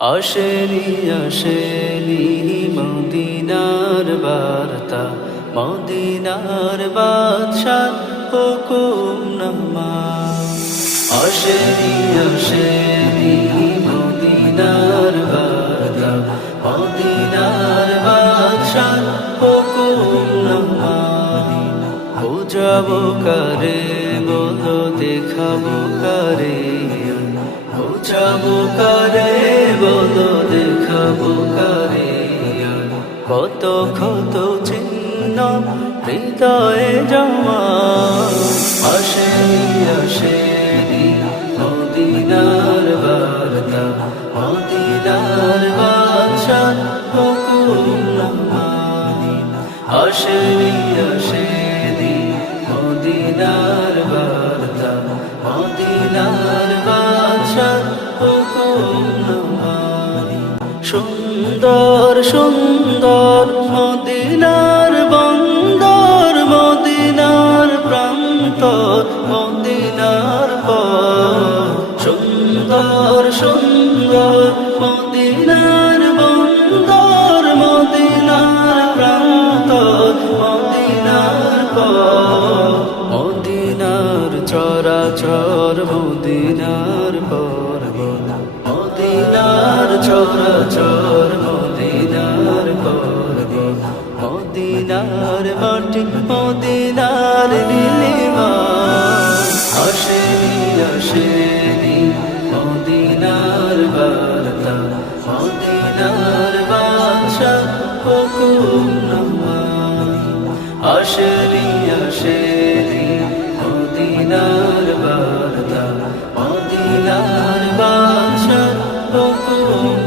আসেনি আসেনি মদিনার বার্তা, মদিনার বাদশার হুকুম নামা। আসেনি আসেনি মদিনার বার্তা, মদিনার বাদশার হুকুম নামা। বুঝাবো কারে বলো দেখাবো কারে, বুঝাবো কারে বলো দেখাবো কারে। কত ক্ষত চিহ্ন হৃদয়ে জমা। আসেনি আসেনি মদিনার বার্তা, মদিনার বাদশার হুকুম নামা। আসেনি আসেনি মদিনার বার্তা, মদিনার বাদশার হুকুম নামা। সুন্দর সুন্দর মদিনার বন্দর, মদিনার প্রান্তর, মদিনার পথ। সুন্দর সুন্দর মদিনার বন্দর, মদিনার প্রান্তর, মদিনার পথ। মদিনার চরাচর, মদিনার পর্বত, মদিনার চরাচর, মদিনার পর্বত। মদিনার মাটি, মদিনার নীলিমা। আসেনি আসেনি মদিনার বার্তা, মদিনার বাদশার হুকুম নামা। আসেনি আসেনি মদিনার বার্তা, মদিনার বাদশার হুকুম